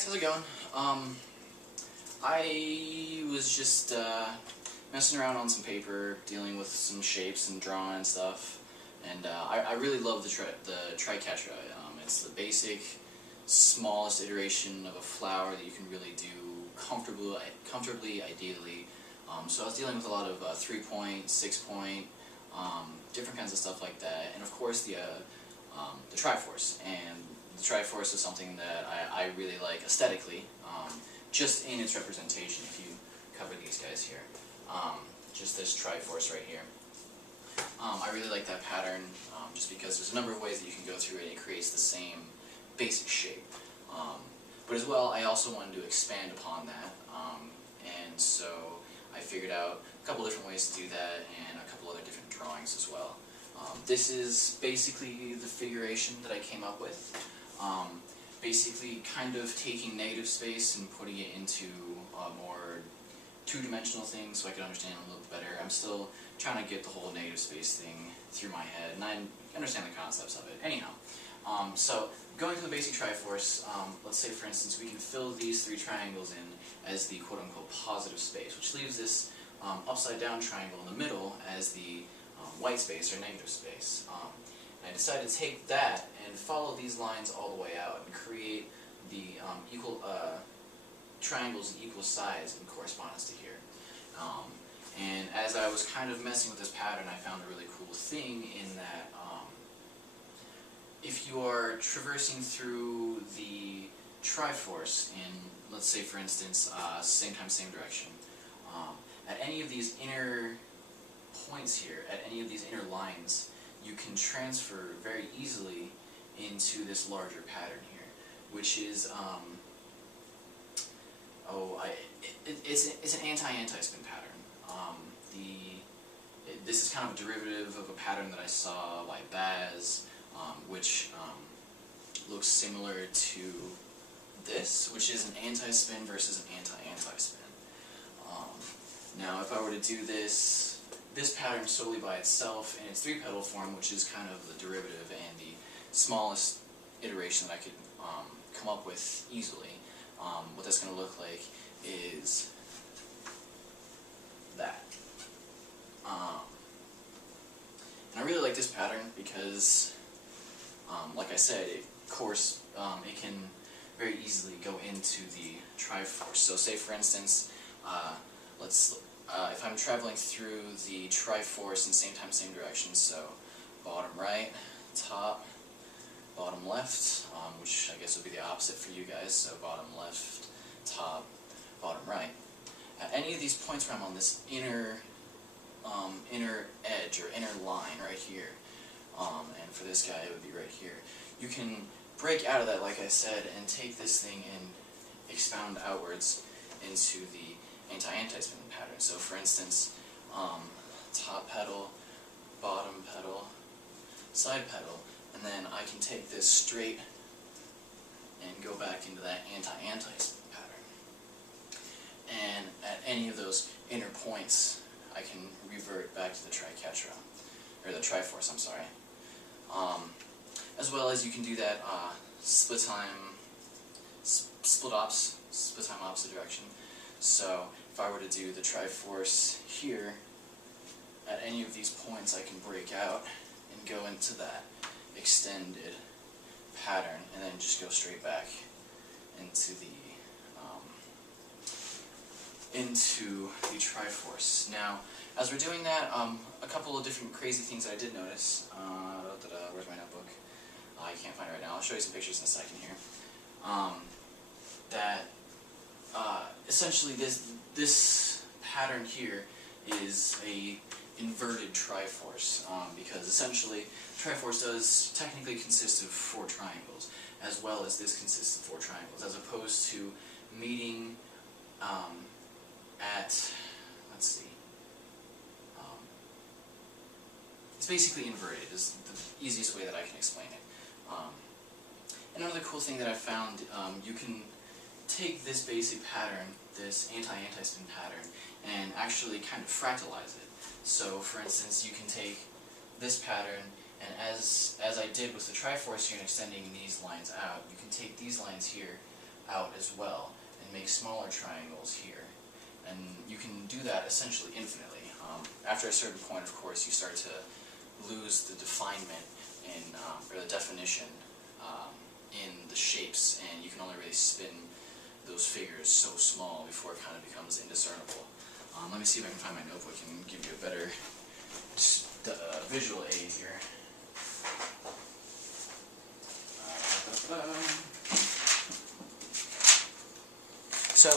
guys, how's it going? I was just messing around on some paper, dealing with some shapes and drawing and stuff, and I really love the triquetra. It's the basic, smallest iteration of a flower that you can really do comfortably, ideally. So I was dealing with a lot of 3-point, 6-point, different kinds of stuff like that, and of course the triforce. And the triforce is something that I really like aesthetically, just in its representation. If you cover these guys here, just this triforce right here, I really like that pattern, just because there's a number of ways that you can go through it and it creates the same basic shape. But as well, I also wanted to expand upon that, and so I figured out a couple different ways to do that and a couple other different drawings as well. This is basically the figuration that I came up with. Basically kind of taking negative space and putting it into a more two-dimensional thing so I can understand it a little better. I'm still trying to get the whole negative space thing through my head, and I understand the concepts of it. Anyhow, so going to the basic triforce, let's say for instance we can fill these three triangles in as the quote-unquote positive space, which leaves this upside-down triangle in the middle as the white space or negative space. And I decided to take that and follow these lines all the way out and create the equal triangles in equal size in correspondence to here. And as I was kind of messing with this pattern, I found a really cool thing in that if you are traversing through the triforce in, let's say for instance, same time, same direction, at any of these inner points here, at any of these inner lines, you can transfer very easily into this larger pattern here, which is it's an anti-spin pattern. This is kind of a derivative of a pattern that I saw by Baz, which looks similar to this, which is an anti-spin versus an anti-anti-spin. Now, if I were to do this pattern solely by itself in its three-petal form, which is kind of the derivative and the smallest iteration that I could come up with easily, what that's going to look like is that. And I really like this pattern because, like I said, it can very easily go into the triforce. So say for instance, if I'm traveling through the triforce in same time, same direction, so bottom right, top, bottom left, which I guess would be the opposite for you guys, so bottom left, top, bottom right. At any of these points where I'm on this inner edge or inner line right here, and for this guy it would be right here, you can break out of that, like I said, and take this thing and expound outwards into the anti-anti-spin pattern. So for instance, top petal, bottom petal, side petal, and then I can take this straight and go back into that anti-anti-spin pattern. And at any of those inner points, I can revert back to the triquetra, or the triforce, I'm sorry. As well as you can do that split time opposite direction. So if I were to do the triforce here, at any of these points I can break out and go into that extended pattern and then just go straight back into the triforce. Now, as we're doing that, a couple of different crazy things that I did notice. Where's my notebook? I can't find it right now. I'll show you some pictures in a second here. Essentially this pattern here is a inverted triforce, because essentially triforce does technically consist of 4 triangles, as well as this consists of 4 triangles, as opposed to meeting at, let's see, it's basically inverted is the easiest way that I can explain it. Another cool thing that I found, you can take this basic pattern, this anti-anti-spin pattern, and actually kind of fractalize it. So for instance, you can take this pattern, and as I did with the triforce here and extending these lines out, you can take these lines here out as well and make smaller triangles here. And you can do that essentially infinitely. After a certain point, of course, you start to lose the definement in, or the definition in the shapes, and you can only really spin those figures so small before it kind of becomes indiscernible. Let me see if I can find my notebook and give you a better visual aid here. So,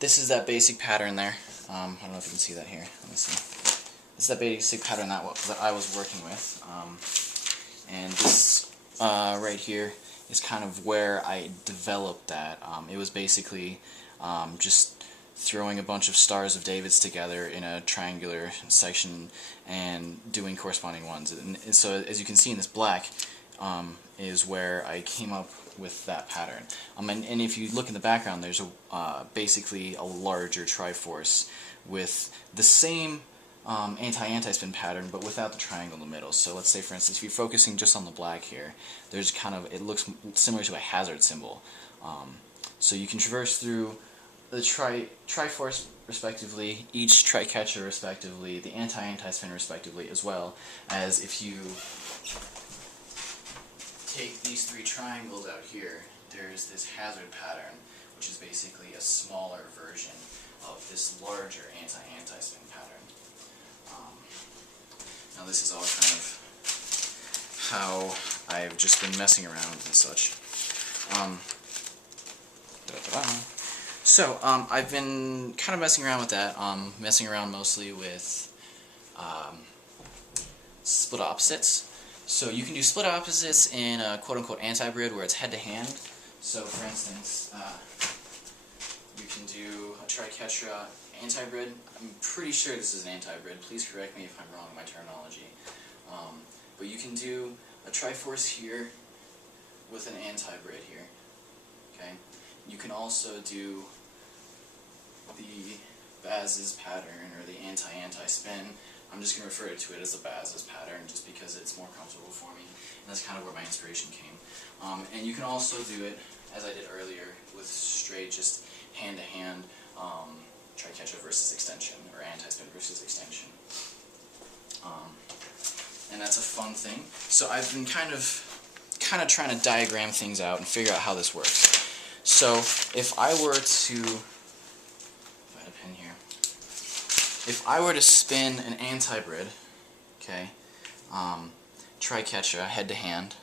this is that basic pattern there. I don't know if you can see that here. Let me see. This is that basic pattern that I was working with. And this right here is kind of where I developed that. It was basically just throwing a bunch of stars of David's together in a triangular section and doing corresponding ones. And so as you can see in this black is where I came up with that pattern. And if you look in the background, there's basically a larger triforce with the same anti-spin pattern, but without the triangle in the middle. So let's say, for instance, if you're focusing just on the black here, there's kind of, it looks similar to a hazard symbol. So you can traverse through the triforce respectively, each tricatcher respectively, the anti-spin respectively, as well as if you take these three triangles out here, there's this hazard pattern, which is basically a smaller version of this larger anti-spin pattern. Now this is all kind of how I've just been messing around and such. So I've been kind of messing around with that, messing around mostly with split opposites. So you can do split opposites in a quote-unquote anti-grid where it's head-to-hand. So for instance, you can do a triquetra anti-grid. I'm pretty sure this is an anti-grid. Please correct me if I'm wrong in my terminology. But you can do a triforce here with an anti-grid here. Okay. You can also do the Baz's pattern or the anti-spin. I'm just going to refer to it as the Baz's pattern just because it's more comfortable for me, and that's kind of where my inspiration came. And you can also do it, as I did earlier, with straight, just hand-to-hand triquetra versus extension, or anti-spin versus extension. And that's a fun thing. So I've been kind of trying to diagram things out and figure out how this works. So if I were to, if I had a pen here, if I were to spin an anti-grid, okay, triquetra head-to-hand,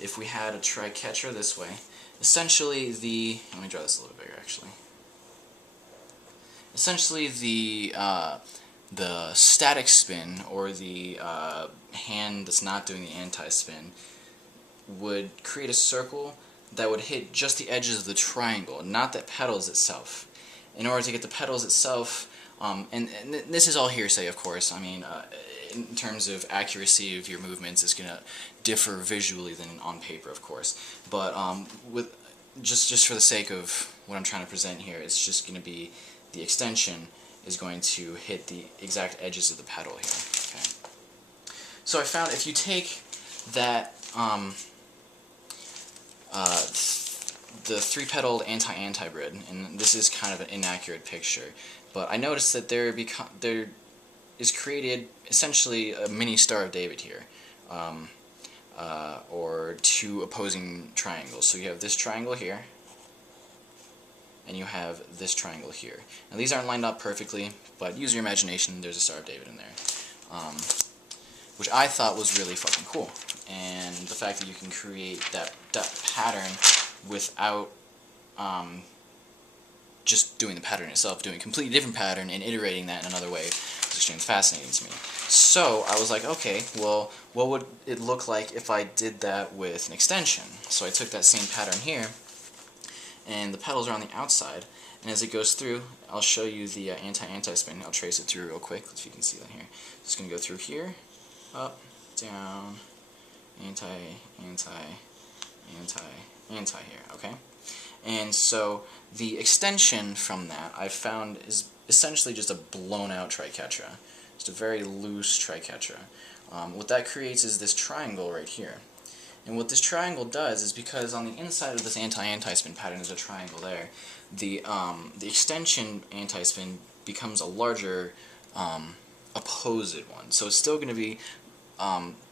if we had a triquetra this way, essentially let me draw this a little bigger actually. Essentially the static spin, or the hand that's not doing the anti-spin, would create a circle that would hit just the edges of the triangle, not the petals itself. In order to get the petals itself, and this is all hearsay, of course. I mean, in terms of accuracy of your movements, it's going to differ visually than on paper, of course. But with just for the sake of what I'm trying to present here, it's just going to be the extension is going to hit the exact edges of the petal here. Okay. So I found if you take that the three-petaled anti-grid, and this is kind of an inaccurate picture, but I noticed that there is created essentially a mini Star of David here, or two opposing triangles. So you have this triangle here, and you have this triangle here. Now these aren't lined up perfectly, but use your imagination, there's a Star of David in there. Which I thought was really fucking cool. And the fact that you can create that pattern without just doing the pattern itself, doing a completely different pattern and iterating that in another way is extremely fascinating to me. So I was like, okay, well, what would it look like if I did that with an extension? So I took that same pattern here, and the petals are on the outside, and as it goes through, I'll show you the anti-spin. I'll trace it through real quick, if you can see that here. Just going to go through here, up, down, anti here, okay? And so the extension from that I've found is essentially just a blown out triquetra, just a very loose triquetra. What that creates is this triangle right here. And what this triangle does is, because on the inside of this anti-anti-spin pattern is a triangle there, the extension anti-spin becomes a larger opposite one. So it's still going to be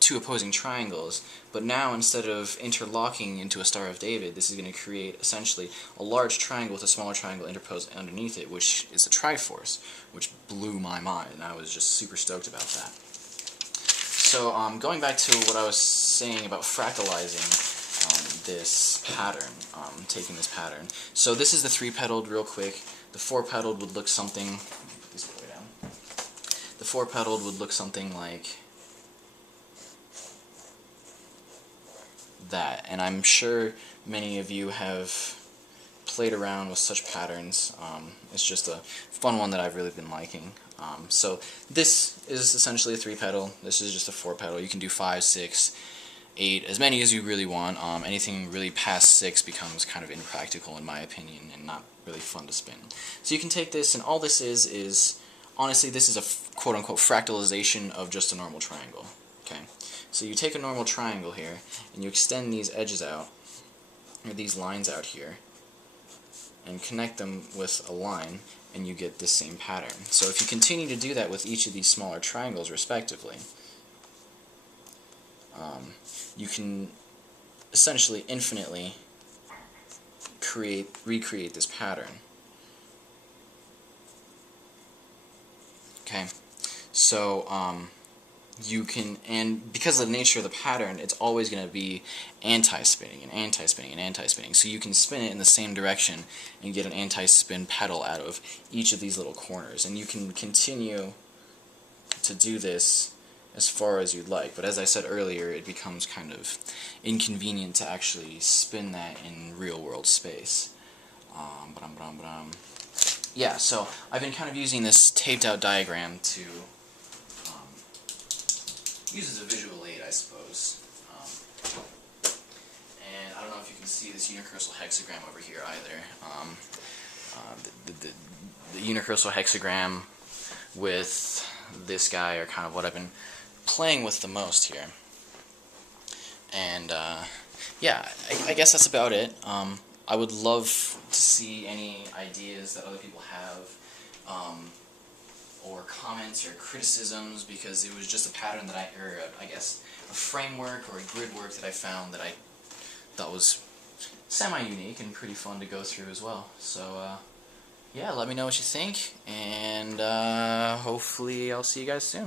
two opposing triangles, but now instead of interlocking into a Star of David, this is going to create essentially a large triangle with a smaller triangle interposed underneath it, which is a triforce, which blew my mind, and I was just super stoked about that. So going back to what I was saying about fractalizing this pattern, taking this pattern. So this is the 3-petaled real quick. The 4-petaled would look something, put this way down. The 4-petaled would look something like that, and I'm sure many of you have played around with such patterns. It's just a fun one that I've really been liking. So this is essentially a 3-petal. This is just a 4-petal. You can do 5, 6, 8, as many as you really want. Anything really past 6 becomes kind of impractical in my opinion and not really fun to spin. So you can take this, and all this is honestly, this is a quote-unquote fractalization of just a normal triangle. Okay, so you take a normal triangle here and you extend these edges out, or these lines out here, and connect them with a line, and you get this same pattern. So if you continue to do that with each of these smaller triangles respectively, you can essentially infinitely recreate this pattern. Okay, so you can, and because of the nature of the pattern, it's always going to be anti-spinning and anti-spinning and anti-spinning. So you can spin it in the same direction and get an anti-spin pedal out of each of these little corners. And you can continue to do this as far as you'd like. But as I said earlier, it becomes kind of inconvenient to actually spin that in real-world space. Yeah, so I've been kind of using this taped-out diagram to use as a visual aid, I suppose. And I don't know if you can see this universal hexagram over here either. The universal hexagram with this guy are kind of what I've been playing with the most here. And yeah, I guess that's about it. I would love to see any ideas that other people have, or comments or criticisms, because it was just a pattern that I guess a framework or a grid work that I found that I thought was semi-unique and pretty fun to go through as well. So yeah, let me know what you think, and hopefully I'll see you guys soon.